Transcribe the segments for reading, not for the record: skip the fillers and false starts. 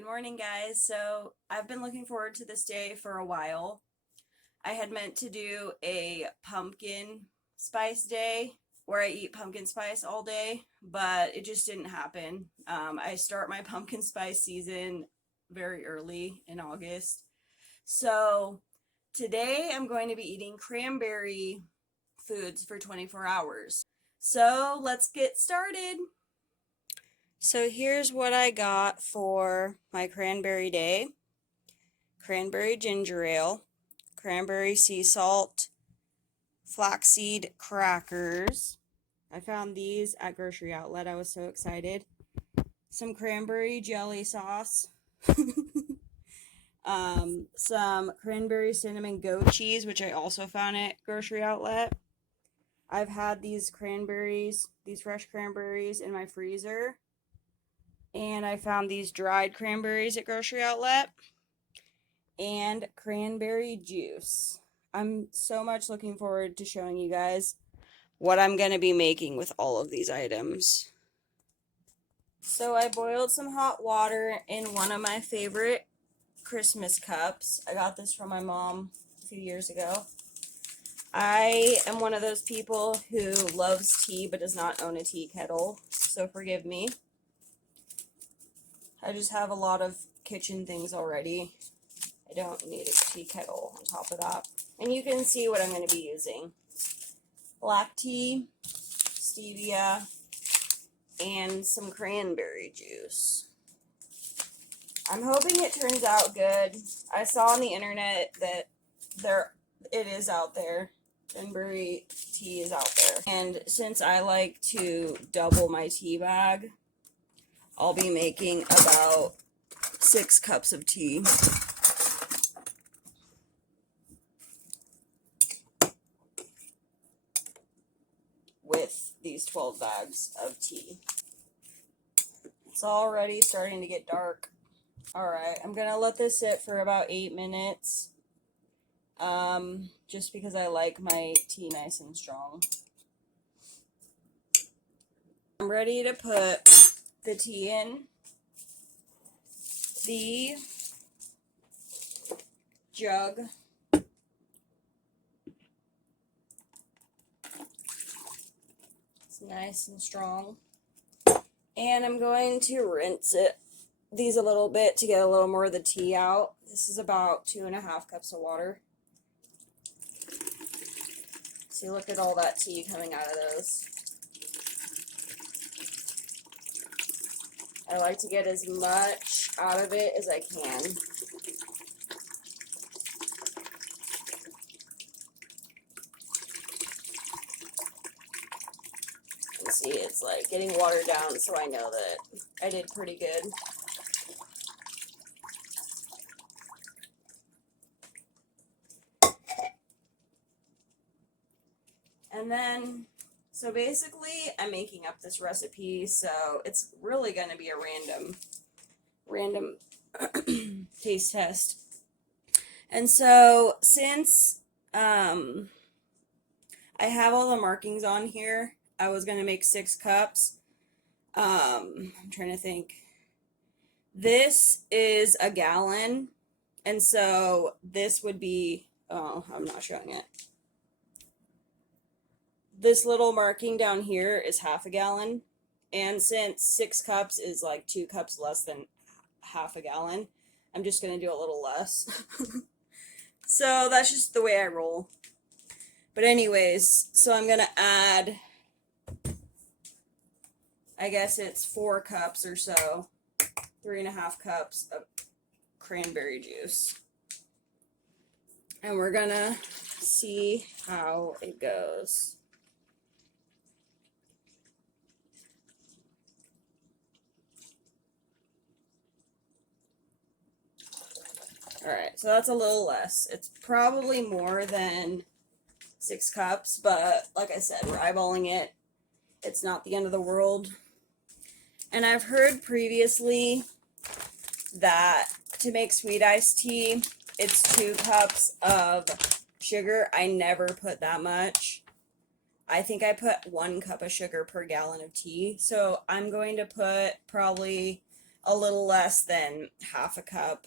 Good morning, guys. So I've been looking forward to this day for a while. I had meant to do a pumpkin spice day where I eat pumpkin spice all day, but it just didn't happen. I start my pumpkin spice season very early in August. So today I'm going to be eating cranberry foods for 24 hours. So let's get started. So here's what I got for my cranberry day. Cranberry ginger ale, cranberry sea salt, flaxseed crackers. I found these at grocery outlet. I was so excited. Some cranberry jelly sauce. Some cranberry cinnamon goat cheese, which I also found at grocery outlet. I've had these fresh cranberries in my freezer. And I found these dried cranberries at grocery outlet. And cranberry juice. I'm so much looking forward to showing you guys what I'm going to be making with all of these items. So I boiled some hot water in one of my favorite Christmas cups. I got this from my mom a few years ago. I am one of those people who loves tea but does not own a tea kettle, so forgive me. I just have a lot of kitchen things already. I don't need a tea kettle on top of that. And you can see what I'm going to be using. Black tea, stevia, and some cranberry juice. I'm hoping it turns out good. I saw on the internet that it is out there. Cranberry tea is out there. And since I like to double my tea bag, I'll be making about 6 cups of tea. With these 12 bags of tea. It's already starting to get dark. Alright, I'm gonna let this sit for about 8 minutes. Just because I like my tea nice and strong. I'm ready to put the tea in. The jug. It's nice and strong. And I'm going to rinse these a little bit to get a little more of the tea out. This is about 2.5 cups of water. See, look at all that tea coming out of those. I like to get as much out of it as I can. You see, it's like getting watered down, so I know that I did pretty good. And then, so basically, I'm making up this recipe, so it's really going to be a random taste test. And so, since I have all the markings on here, I was going to make 6 cups. I'm trying to think. This is a gallon, and so this would be, oh, I'm not showing it. This little marking down here is half a gallon, and since 6 cups is like 2 cups less than half a gallon, I'm just going to do a little less. So that's just the way I roll. But anyways, so I'm going to add, I guess it's 4 cups or so, 3.5 cups of cranberry juice. And we're going to see how it goes. Alright, so that's a little less. It's probably more than 6 cups, but like I said, we're eyeballing it. It's not the end of the world. And I've heard previously that to make sweet iced tea, it's 2 cups of sugar. I never put that much. I think I put 1 cup of sugar per gallon of tea. So I'm going to put probably a little less than half a cup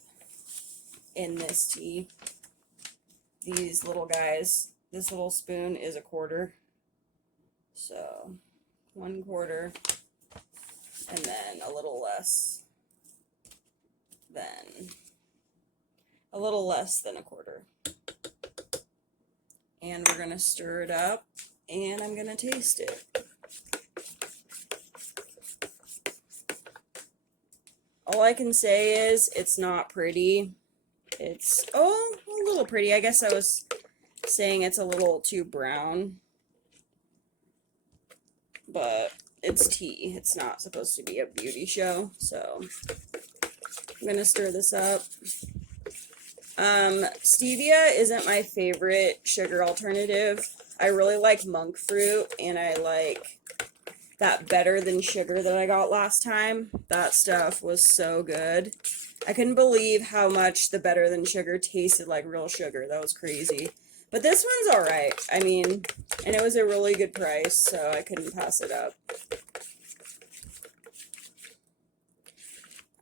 in this tea. These little guys, this little spoon is a quarter. So 1/4, and then a little less than a quarter. And we're gonna stir it up, and I'm gonna taste it. All I can say is it's not pretty. It's, oh, a little pretty. I guess I was saying it's a little too brown. But it's tea. It's not supposed to be a beauty show. So I'm going to stir this up. Stevia isn't my favorite sugar alternative. I really like monk fruit, and I like that better than sugar that I got last time. That stuff was so good. I couldn't believe how much the better than sugar tasted like real sugar. That was crazy. But this one's alright. I mean, and it was a really good price, so I couldn't pass it up.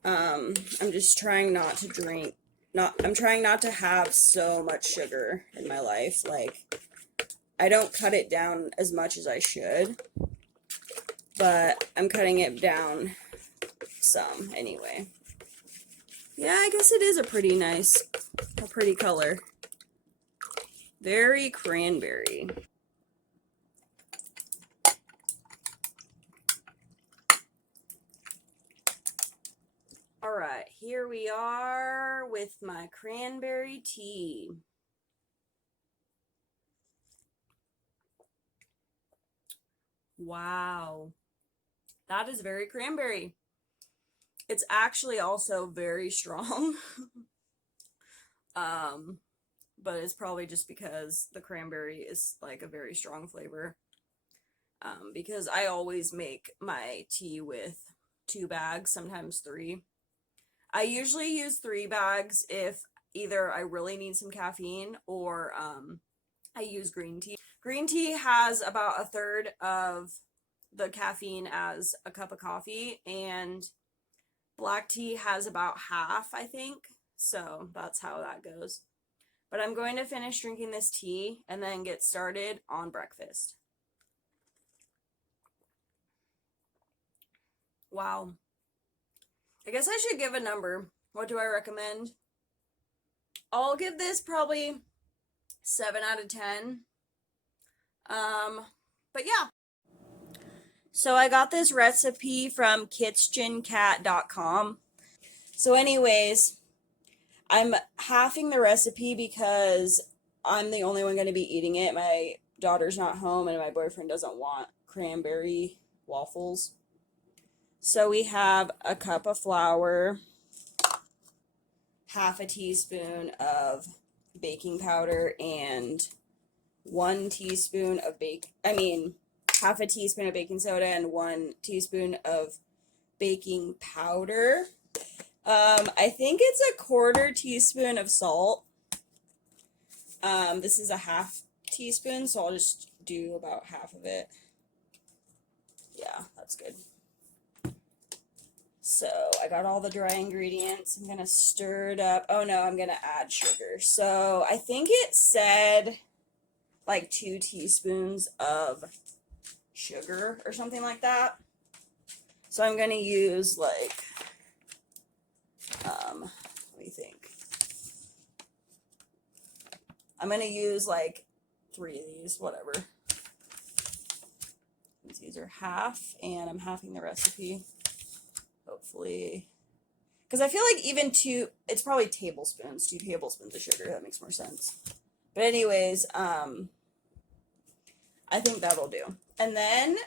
I'm just trying not to drink. I'm trying not to have so much sugar in my life. Like, I don't cut it down as much as I should, but I'm cutting it down some anyway. Yeah, I guess it is a pretty color. Very cranberry. Alright, here we are with my cranberry tea. Wow. That is very cranberry. It's actually also very strong. But it's probably just because the cranberry is like a very strong flavor. Because I always make my tea with 2 bags, sometimes 3. I usually use 3 bags if either I really need some caffeine or I use green tea. Green tea has about 1/3 of the caffeine as a cup of coffee, and black tea has about half, I think. So that's how that goes. But I'm going to finish drinking this tea and then get started on breakfast. Wow. I guess I should give a number. What do I recommend? I'll give this probably 7 out of 10. But yeah. So I got this recipe from kitchencat.com. So anyways, I'm halving the recipe because I'm the only one going to be eating it. My daughter's not home and my boyfriend doesn't want cranberry waffles. So we have a cup of flour, half a teaspoon of baking powder, and 1 teaspoon of half a teaspoon of baking soda and 1 teaspoon of baking powder. I think it's a 1/4 teaspoon of salt. This is a half teaspoon, so I'll just do about half of it. Yeah, that's good. So I got all the dry ingredients. I'm gonna stir it up. Oh no, I'm gonna add sugar. So I think it said like 2 teaspoons of sugar or something like that. So I'm gonna use like, what do you think? I'm gonna use like 3 of these, whatever. These are half, and I'm halving the recipe. Hopefully, because I feel like even 2, it's probably tablespoons, 2 tablespoons of sugar. That makes more sense. But anyways, I think that'll do. And then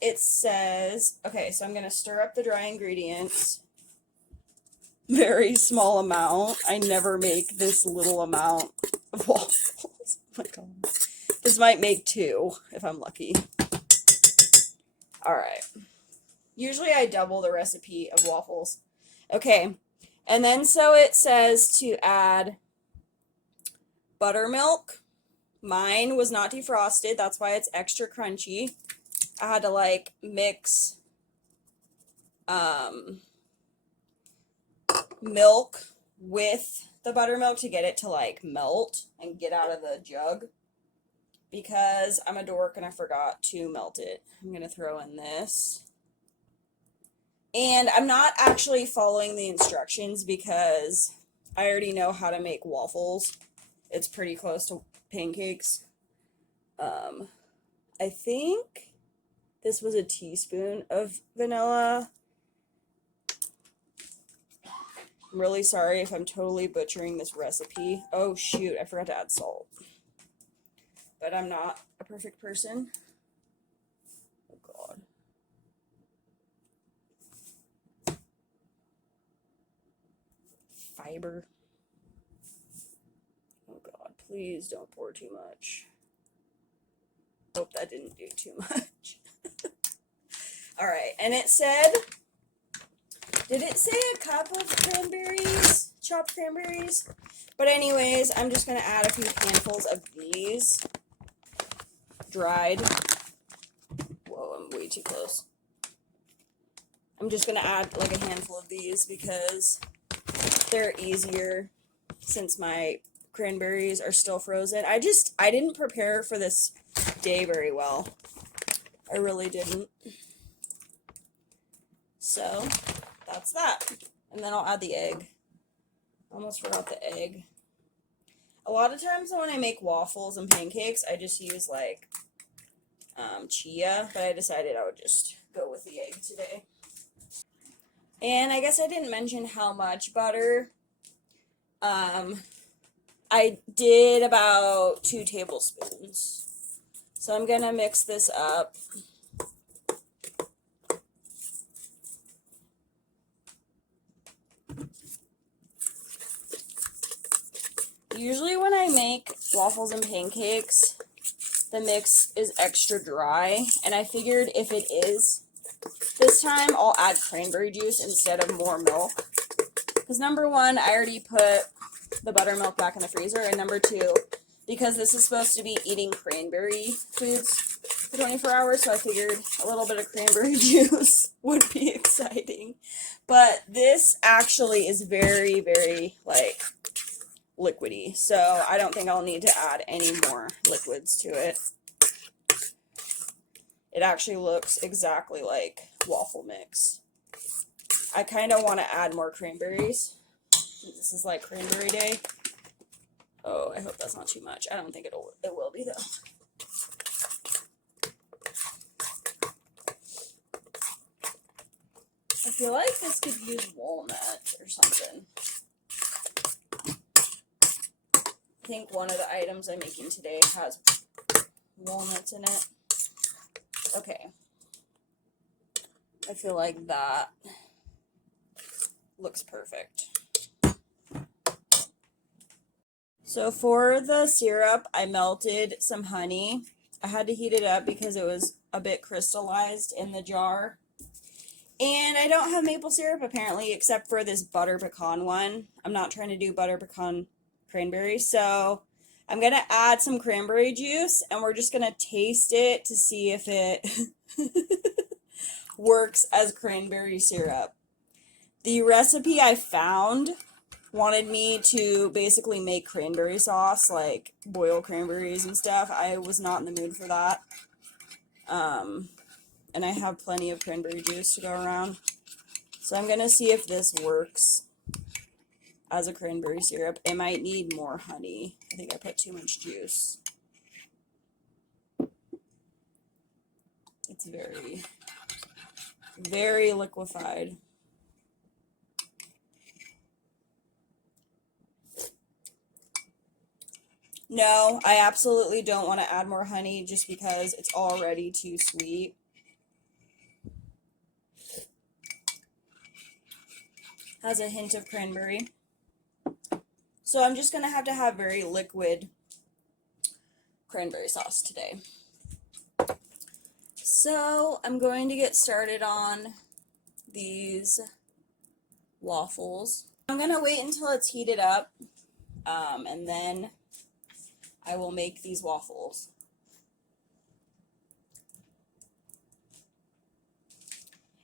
it says, okay, so I'm going to stir up the dry ingredients. Very small amount. I never make this little amount of waffles. Oh my god. This might make 2 if I'm lucky. All right. Usually I double the recipe of waffles. Okay. And then so it says to add buttermilk. Mine was not defrosted. That's why it's extra crunchy. I had to like mix milk with the buttermilk to get it to like melt and get out of the jug, because I'm a dork and I forgot to melt it. I'm going to throw in this. And I'm not actually following the instructions because I already know how to make waffles. It's pretty close to pancakes. I think this was a teaspoon of vanilla. I'm really sorry if I'm totally butchering this recipe. Oh shoot, I forgot to add salt. But I'm not a perfect person. Oh god. Fiber. Oh god, please don't pour too much. Hope that didn't do too much. Alright, and it said, did it say a cup of cranberries? Chopped cranberries? But anyways, I'm just going to add a few handfuls of these. Dried. Whoa, I'm way too close. I'm just going to add like a handful of these because they're easier since my cranberries are still frozen. I didn't prepare for this day very well. I really didn't. So, that's that. And then I'll add the egg. Almost forgot the egg. A lot of times when I make waffles and pancakes, I just use like chia, but I decided I would just go with the egg today. And I guess I didn't mention how much butter. I did about 2 tablespoons. So I'm gonna mix this up. Usually when I make waffles and pancakes, the mix is extra dry, and I figured if it is this time, I'll add cranberry juice instead of more milk. Because number one, I already put the buttermilk back in the freezer, and number two, because this is supposed to be eating cranberry foods for 24 hours, so I figured a little bit of cranberry juice would be exciting. But this actually is very, very, like, liquidy, so I don't think I'll need to add any more liquids to it. It actually looks exactly like waffle mix. I kind of want to add more cranberries. This is like cranberry day. Oh, I hope that's not too much. I don't think it will be though. I feel like this could use walnut or something. I think one of the items I'm making today has walnuts in it. Okay. I feel like that looks perfect. So for the syrup, I melted some honey. I had to heat it up because it was a bit crystallized in the jar. And I don't have maple syrup apparently, except for this butter pecan one. I'm not trying to do butter pecan cranberry, so I'm going to add some cranberry juice, and we're just going to taste it to see if it works as cranberry syrup. The recipe I found wanted me to basically make cranberry sauce, like boil cranberries and stuff. I was not in the mood for that. And I have plenty of cranberry juice to go around. So I'm going to see if this works as a cranberry syrup. It might need more honey. I think I put too much juice. It's very, very liquefied. No, I absolutely don't want to add more honey just because it's already too sweet. Has a hint of cranberry. So I'm just going to have very liquid cranberry sauce today. So I'm going to get started on these waffles. I'm going to wait until it's heated up, and then I will make these waffles.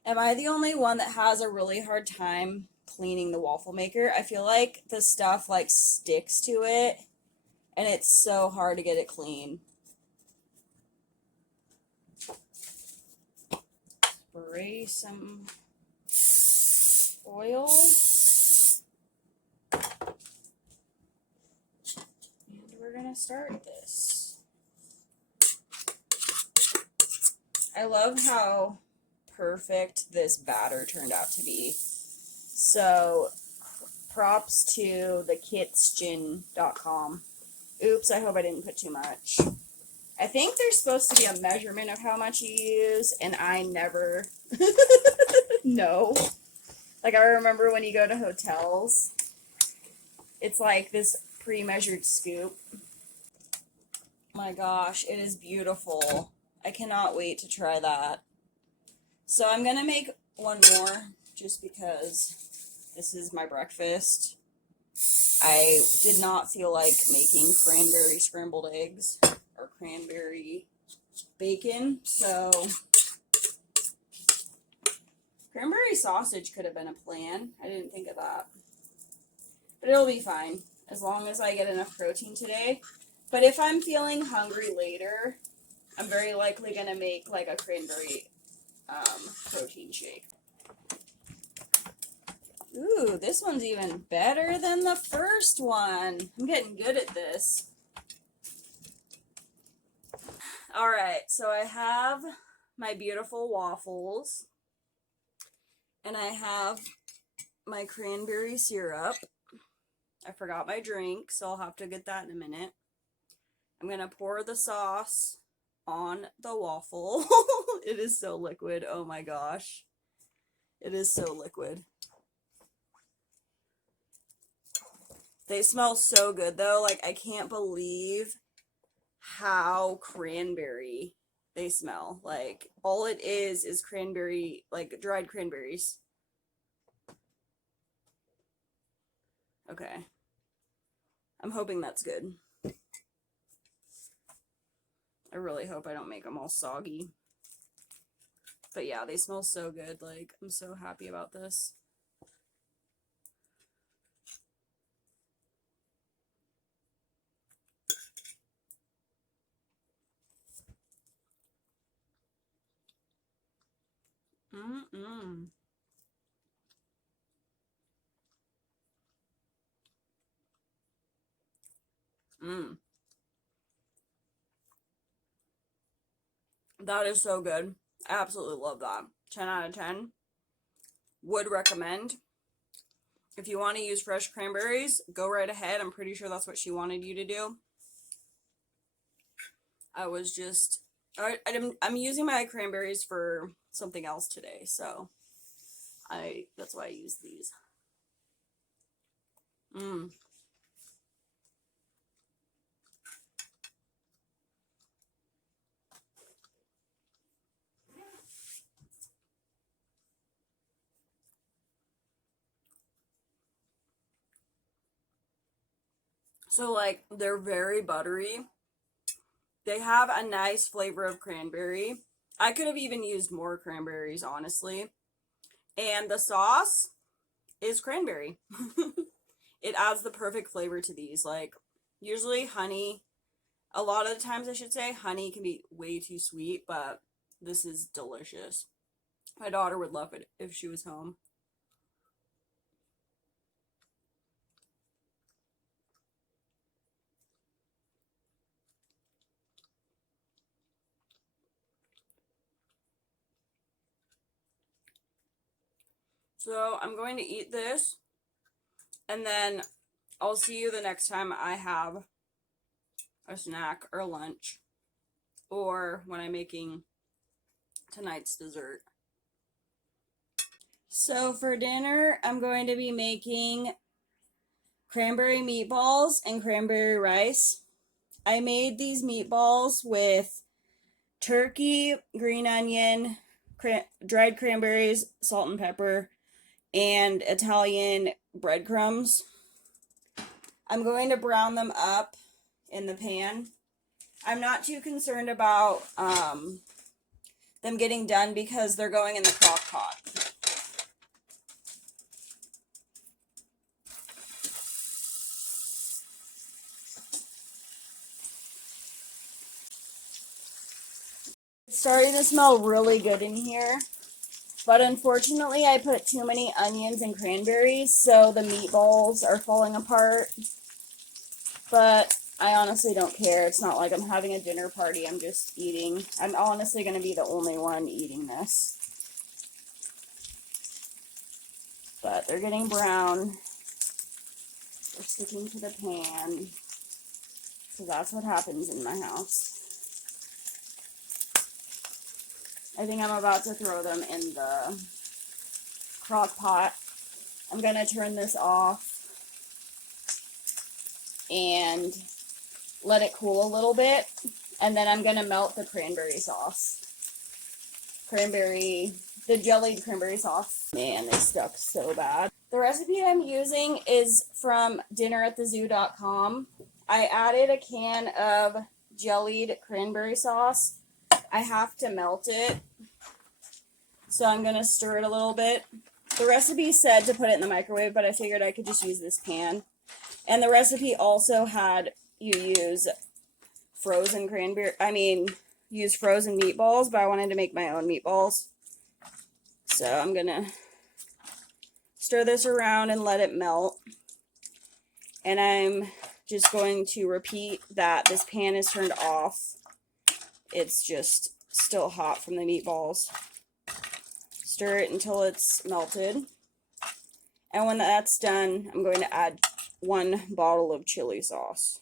Am I the only one that has a really hard time cleaning the waffle maker. I feel like the stuff like sticks to it and it's so hard to get it clean. Spray some oil. And we're gonna start this. I love how perfect this batter turned out to be. So props to thekitsgin.com. Oops, I hope I didn't put too much. I think there's supposed to be a measurement of how much you use, and I never know. Like, I remember when you go to hotels, it's like this pre-measured scoop. My gosh, it is beautiful. I cannot wait to try that. So I'm going to make one more just because this is my breakfast. I did not feel like making cranberry scrambled eggs or cranberry bacon, so cranberry sausage could have been a plan. I didn't think of that. But it'll be fine as long as I get enough protein today. But if I'm feeling hungry later, I'm very likely going to make like a cranberry protein shake. Ooh, this one's even better than the first one. I'm getting good at this. Alright, so I have my beautiful waffles. And I have my cranberry syrup. I forgot my drink, so I'll have to get that in a minute. I'm going to pour the sauce on the waffle. It is so liquid. Oh my gosh. It is so liquid. They smell so good though. Like, I can't believe how cranberry they smell. Like, all it is cranberry, like dried cranberries. Okay. I'm hoping that's good. I really hope I don't make them all soggy. But yeah, they smell so good. Like, I'm so happy about this. Mm-mm. Mm. That is so good. I absolutely love that. 10 out of 10. Would recommend. If you want to use fresh cranberries, go right ahead. I'm pretty sure that's what she wanted you to do. I was just... I'm using my cranberries for something else today, so that's why I use these. Mmm. So, like, they're very buttery. They have a nice flavor of cranberry. I could have even used more cranberries, honestly. And the sauce is cranberry. It adds the perfect flavor to these. Like, usually honey, a lot of the times I should say, honey can be way too sweet, but this is delicious. My daughter would love it if she was home. So I'm going to eat this, and then I'll see you the next time I have a snack or lunch, or when I'm making tonight's dessert. So for dinner, I'm going to be making cranberry meatballs and cranberry rice. I made these meatballs with turkey, green onion, dried cranberries, salt and pepper, and Italian breadcrumbs. I'm going to brown them up in the pan. I'm not too concerned about them getting done because they're going in the crock pot. starting to smell really good in here. But unfortunately, I put too many onions and cranberries, so the meatballs are falling apart. But I honestly don't care. It's not like I'm having a dinner party. I'm just eating. I'm honestly going to be the only one eating this. But they're getting brown. They're sticking to the pan. So that's what happens in my house. I think I'm about to throw them in the crock pot. I'm going to turn this off and let it cool a little bit. And then I'm going to melt the cranberry sauce. The jellied cranberry sauce. Man, they stuck so bad. The recipe I'm using is from dinneratthezoo.com. I added a can of jellied cranberry sauce. I have to melt it. So I'm going to stir it a little bit. The recipe said to put it in the microwave, but I figured I could just use this pan. And the recipe also had you use frozen meatballs, but I wanted to make my own meatballs. So I'm going to stir this around and let it melt. And I'm just going to repeat that this pan is turned off. It's just still hot from the meatballs. Stir it until it's melted. And when that's done, I'm going to add 1 bottle of chili sauce.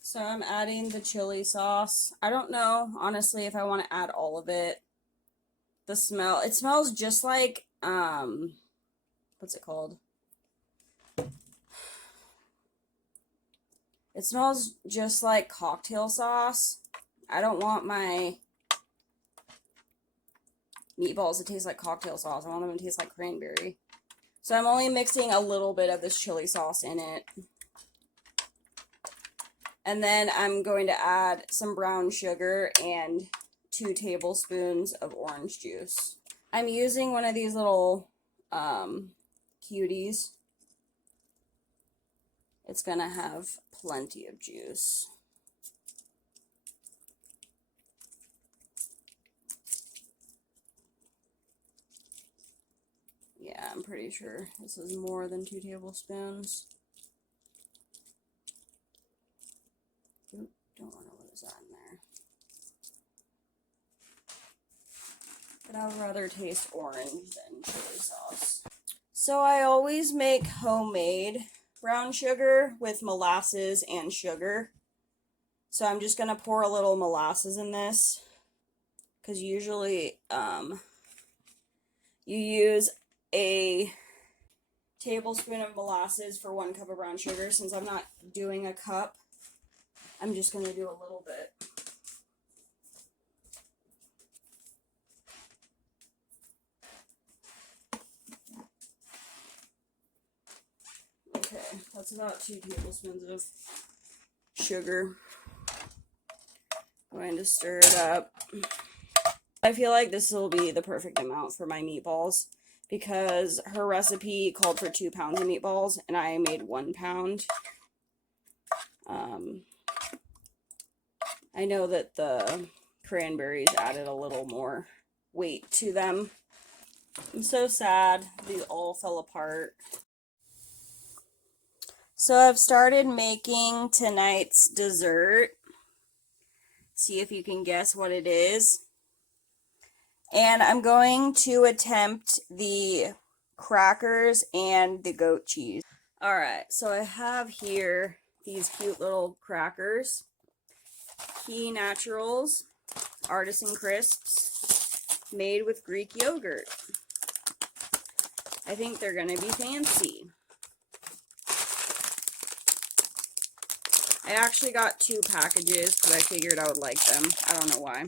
So I'm adding the chili sauce. I don't know, honestly, if I want to add all of it. The smell, it smells just like, what's it called? It smells just like cocktail sauce. I don't want my meatballs to taste like cocktail sauce. I want them to taste like cranberry. So I'm only mixing a little bit of this chili sauce in it. And then I'm going to add some brown sugar and 2 tablespoons of orange juice. I'm using one of these little cuties. It's going to have plenty of juice. Yeah, I'm pretty sure this is more than 2 tablespoons. Oop, don't want to lose that in there. But I would rather taste orange than chili sauce. So I always make homemade brown sugar with molasses and sugar. So I'm just going to pour a little molasses in this. Because usually you use a tablespoon of molasses for 1 cup of brown sugar. Since I'm not doing a cup, I'm just going to do a little bit. Okay, that's about 2 tablespoons of sugar. I'm going to stir it up. I feel like this will be the perfect amount for my meatballs because her recipe called for 2 pounds of meatballs and I made 1 pound. I know that the cranberries added a little more weight to them. I'm so sad these all fell apart. So I've started making tonight's dessert. See if you can guess what it is. And I'm going to attempt the crackers and the goat cheese. Alright, so I have here these cute little crackers. Key Naturals Artisan Crisps made with Greek yogurt. I think they're going to be fancy. I actually got 2 packages because I figured I would like them. I don't know why.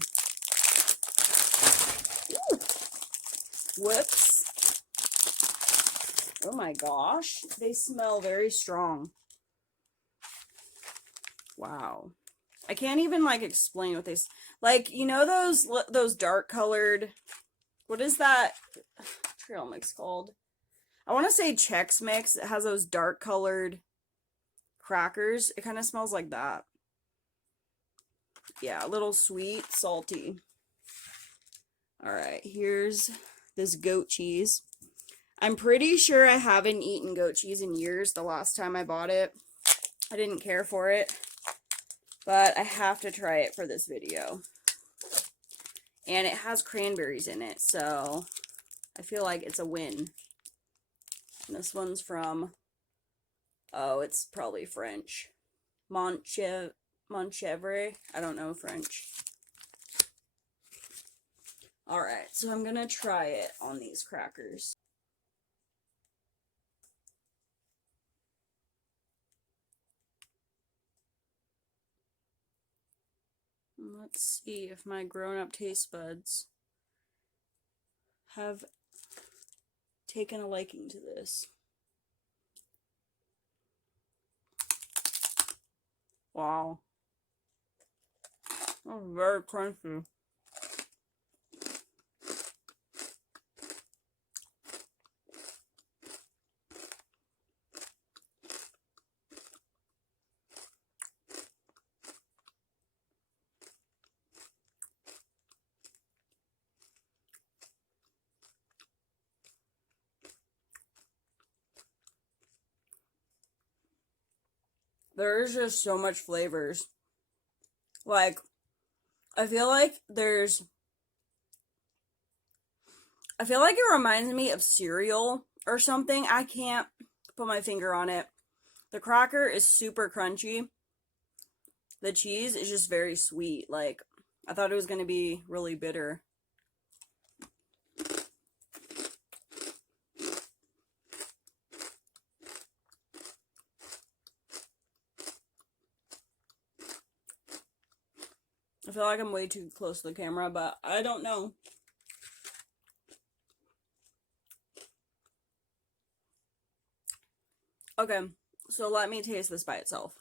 Ooh. Whoops. Oh my gosh. They smell very strong. Wow. I can't even like explain what they like, you know those dark colored, what is that trail mix called? I want to say Chex Mix. It has those dark colored crackers. It kind of smells like that. Yeah, a little sweet, salty. All right, here's this goat cheese. I'm pretty sure I haven't eaten goat cheese in years. The last time I bought it, I didn't care for it, but I have to try it for this video. And it has cranberries in it, so I feel like it's a win. And this one's from, oh, it's probably French. Montchevre. I don't know French. Alright, so I'm gonna try it on these crackers. Let's see if my grown-up taste buds have taken a liking to this. Wow. That's very crunchy. There's just so much flavors. Like, I feel like it reminds me of cereal or something. I can't put my finger on it. The cracker is super crunchy. The cheese is just very sweet. Like, I thought it was going to be really bitter. I feel like I'm way too close to the camera, but I don't know. Okay, so let me taste this by itself.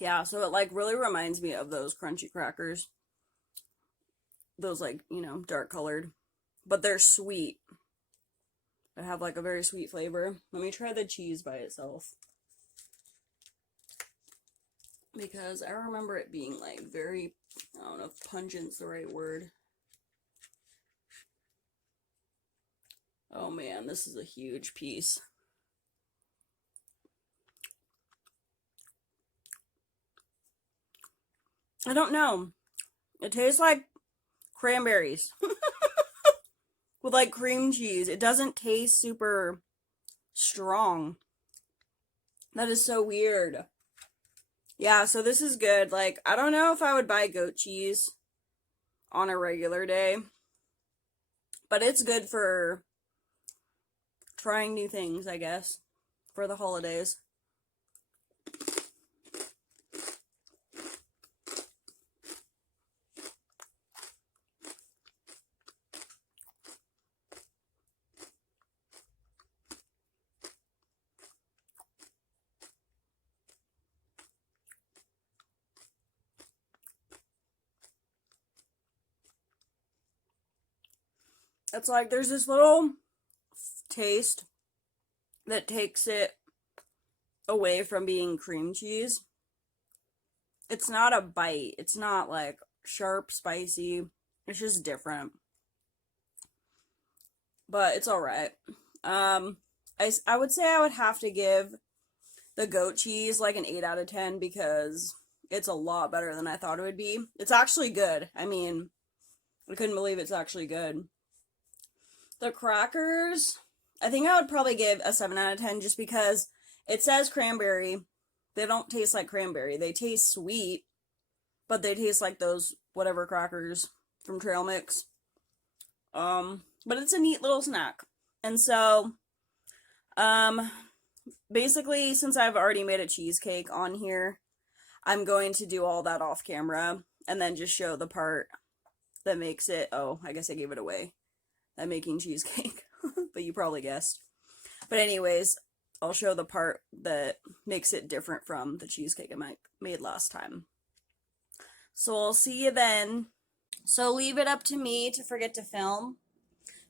Yeah, so it like really reminds me of those crunchy crackers. Those like, you know, dark colored. But they're sweet. They have like a very sweet flavor. Let me try the cheese by itself. Because I remember it being like very, I don't know if pungent's the right word. Oh man, this is a huge piece. I don't know. It tastes like cranberries. With like cream cheese. It doesn't taste super strong. That is so weird. Yeah, so this is good. Like, I don't know if I would buy goat cheese on a regular day. But it's good for trying new things, I guess. For the holidays. It's like there's this little taste that takes it away from being cream cheese. It's not a bite. It's not like sharp, spicy. It's just different. But it's alright. I would say I would have to give the goat cheese like an 8 out of 10 because it's a lot better than I thought it would be. It's actually good. I mean, I couldn't believe it's actually good. The crackers, I think I would probably give a 7 out of 10 just because it says cranberry. They don't taste like cranberry. They taste sweet, but they taste like those whatever crackers from Trail Mix. But it's a neat little snack. And so, basically, since I've already made a cheesecake on here, I'm going to do all that off camera and then just show the part that makes it, oh, I guess I gave it away. I'm making cheesecake, but you probably guessed. But anyways, I'll show the part that makes it different from the cheesecake I made last time. So I'll see you then. So leave it up to me to forget to film.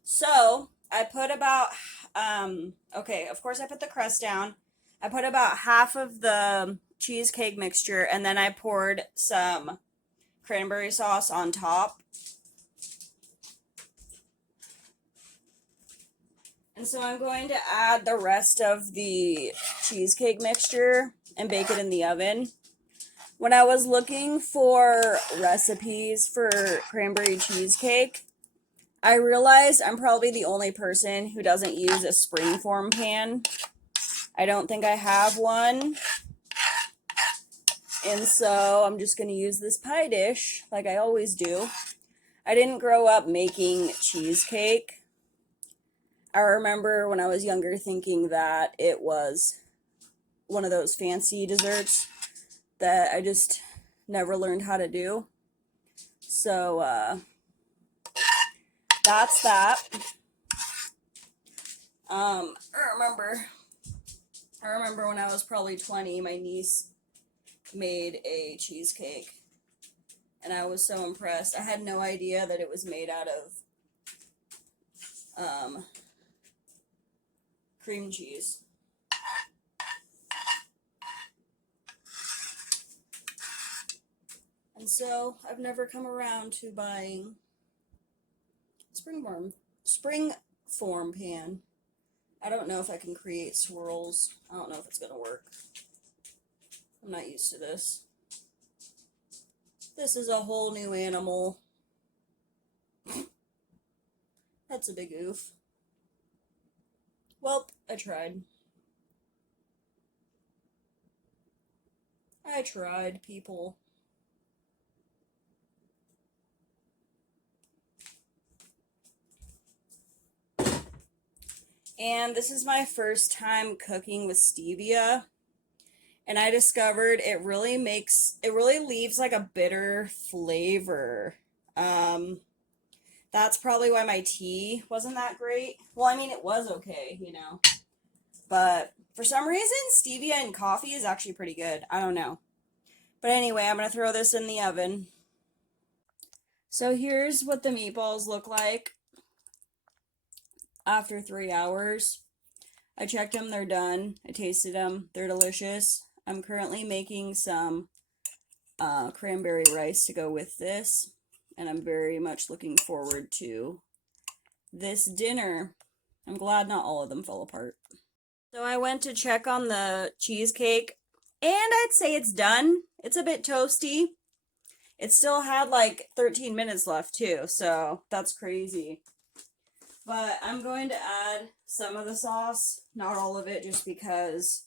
So I put about, okay, of course I put the crust down. I put about half of the cheesecake mixture, and then I poured some cranberry sauce on top. And so I'm going to add the rest of the cheesecake mixture and bake it in the oven. When I was looking for recipes for cranberry cheesecake, I realized I'm probably the only person who doesn't use a springform pan. I don't think I have one. And so I'm just going to use this pie dish like I always do. I didn't grow up making cheesecake. I remember when I was younger thinking that it was one of those fancy desserts that I just never learned how to do. So that's that. I remember when I was probably 20, my niece made a cheesecake, and I was so impressed. I had no idea that it was made out of cream cheese. And so I've never come around to buying springform pan. I don't know if I can create swirls. I don't know if it's gonna work. I'm not used to this. This is a whole new animal. That's a big oof. Well, I tried. I tried, people. And this is my first time cooking with stevia. And I discovered it really leaves like a bitter flavor. That's probably why my tea wasn't that great. Well, I mean, it was okay, you know. But for some reason, stevia in coffee is actually pretty good. I don't know. But anyway, I'm going to throw this in the oven. So here's what the meatballs look like after 3 hours. I checked them, they're done. I tasted them, they're delicious. I'm currently making some cranberry rice to go with this, and I'm very much looking forward to this dinner. I'm glad not all of them fell apart. So I went to check on the cheesecake, and I'd say it's done. It's a bit toasty. It still had like 13 minutes left too, so that's crazy. But I'm going to add some of the sauce, not all of it, just because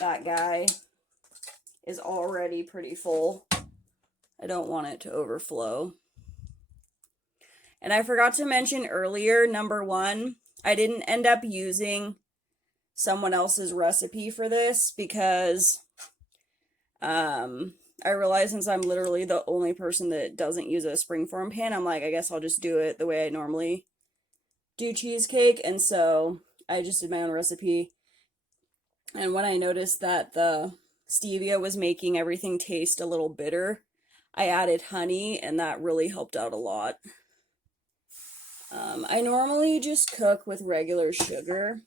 that guy is already pretty full. I don't want it to overflow. And I forgot to mention earlier, number one, I didn't end up using someone else's recipe for this because I realize since I'm literally the only person that doesn't use a springform pan, I'm like, I guess I'll just do it the way I normally do cheesecake. And so I just did my own recipe. And when I noticed that the stevia was making everything taste a little bitter, I added honey, and that really helped out a lot. I normally just cook with regular sugar,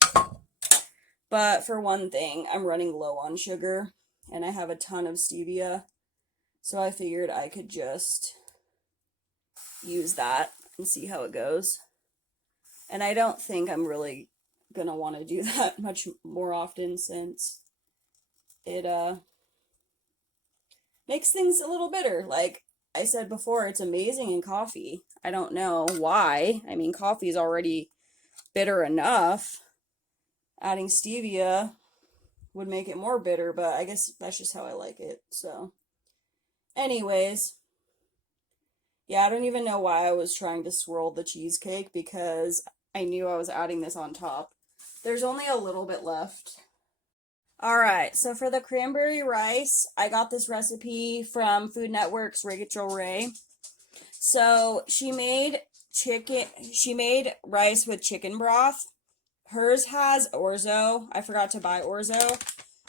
but for one thing, I'm running low on sugar, and I have a ton of stevia, so I figured I could just use that and see how it goes. And I don't think I'm really gonna want to do that much more often, since it makes things a little bitter. Like I said before, it's amazing in coffee. I don't know why. I mean, coffee is already bitter enough. Adding stevia would make it more bitter, but I guess that's just how I like it. So anyways, yeah, I don't even know why I was trying to swirl the cheesecake, because I knew I was adding this on top. There's only a little bit left. Alright, so for the cranberry rice, I got this recipe from Food Network's Rachel Ray. So she made rice with chicken broth. Hers has orzo. I forgot to buy orzo.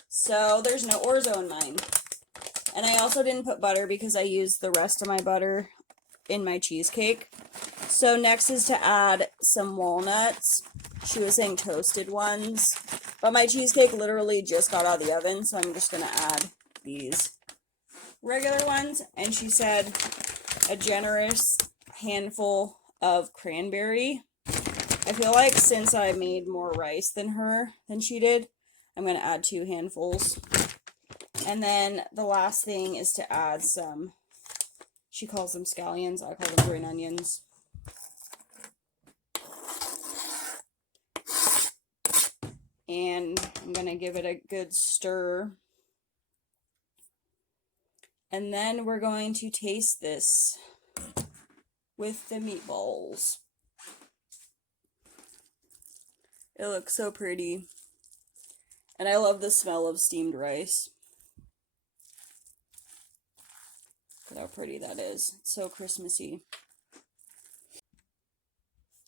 So there's no orzo in mine. And I also didn't put butter because I used the rest of my butter in my cheesecake. So next is to add some walnuts. She was saying toasted ones. But my cheesecake literally just got out of the oven, so I'm just going to add these regular ones. And she said a generous handful of cranberry. I feel like since I made more rice than she did, I'm going to add 2 handfuls. And then the last thing is to add some, she calls them scallions, I call them green onions. And I'm going to give it a good stir. And then we're going to taste this with the meatballs. It looks so pretty. And I love the smell of steamed rice. Look at how pretty that is. It's so Christmassy.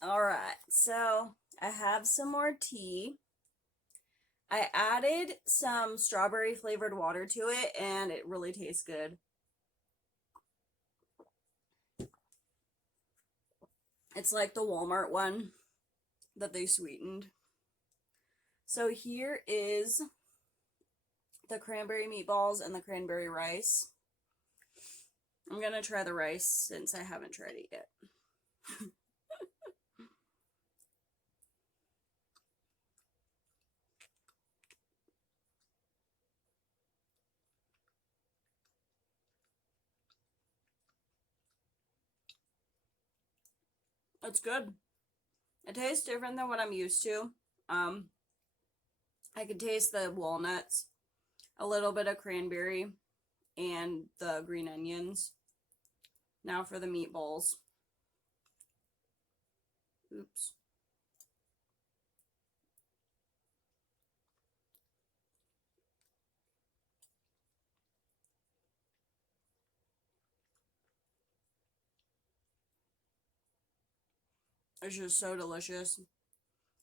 Alright, so I have some more tea. I added some strawberry flavored water to it and it really tastes good. It's like the Walmart one that they sweetened. So here is the cranberry meatballs and the cranberry rice. I'm going to try the rice since I haven't tried it yet. It's good. It tastes different than what I'm used to. I can taste the walnuts, a little bit of cranberry, and the green onions. Now for the meatballs. Oops. It's just so delicious.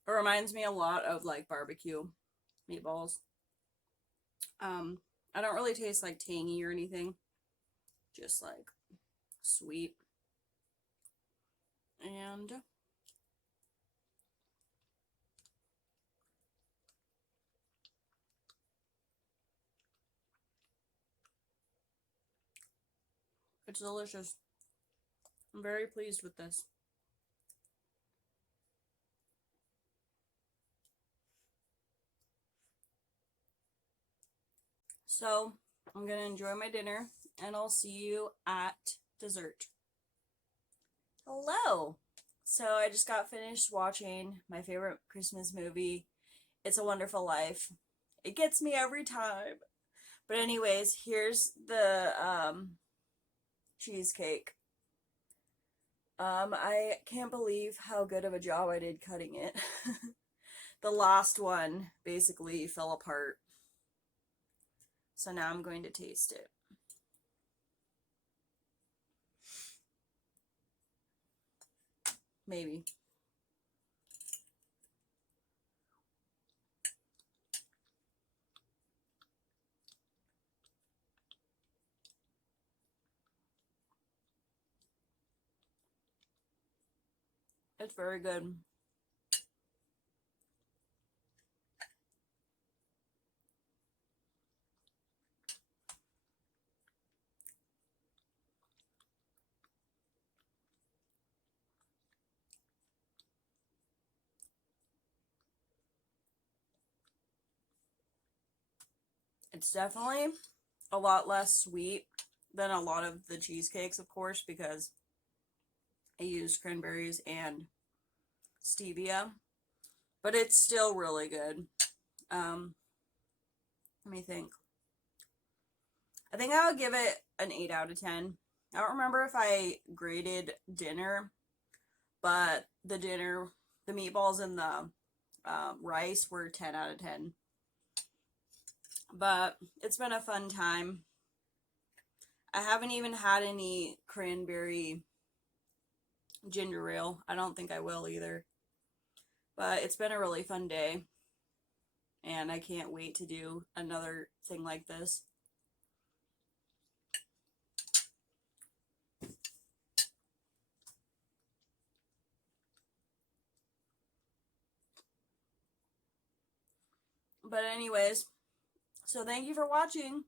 It reminds me a lot of like barbecue meatballs. I don't really taste like tangy or anything. Just like sweet. And it's delicious. I'm very pleased with this. So, I'm going to enjoy my dinner, and I'll see you at dessert. Hello! So, I just got finished watching my favorite Christmas movie, It's a Wonderful Life. It gets me every time. But anyways, here's the cheesecake. I can't believe how good of a job I did cutting it. The last one basically fell apart. So now I'm going to taste it. Maybe. It's very good. It's definitely a lot less sweet than a lot of the cheesecakes, of course, because I used cranberries and stevia. But it's still really good. Let me think. I think I would give it an 8 out of 10. I don't remember if I graded dinner, but the meatballs and the rice were 10 out of 10. But it's been a fun time. I haven't even had any cranberry ginger ale. I don't think I will either. But it's been a really fun day, and I can't wait to do another thing like this. But anyways, so thank you for watching.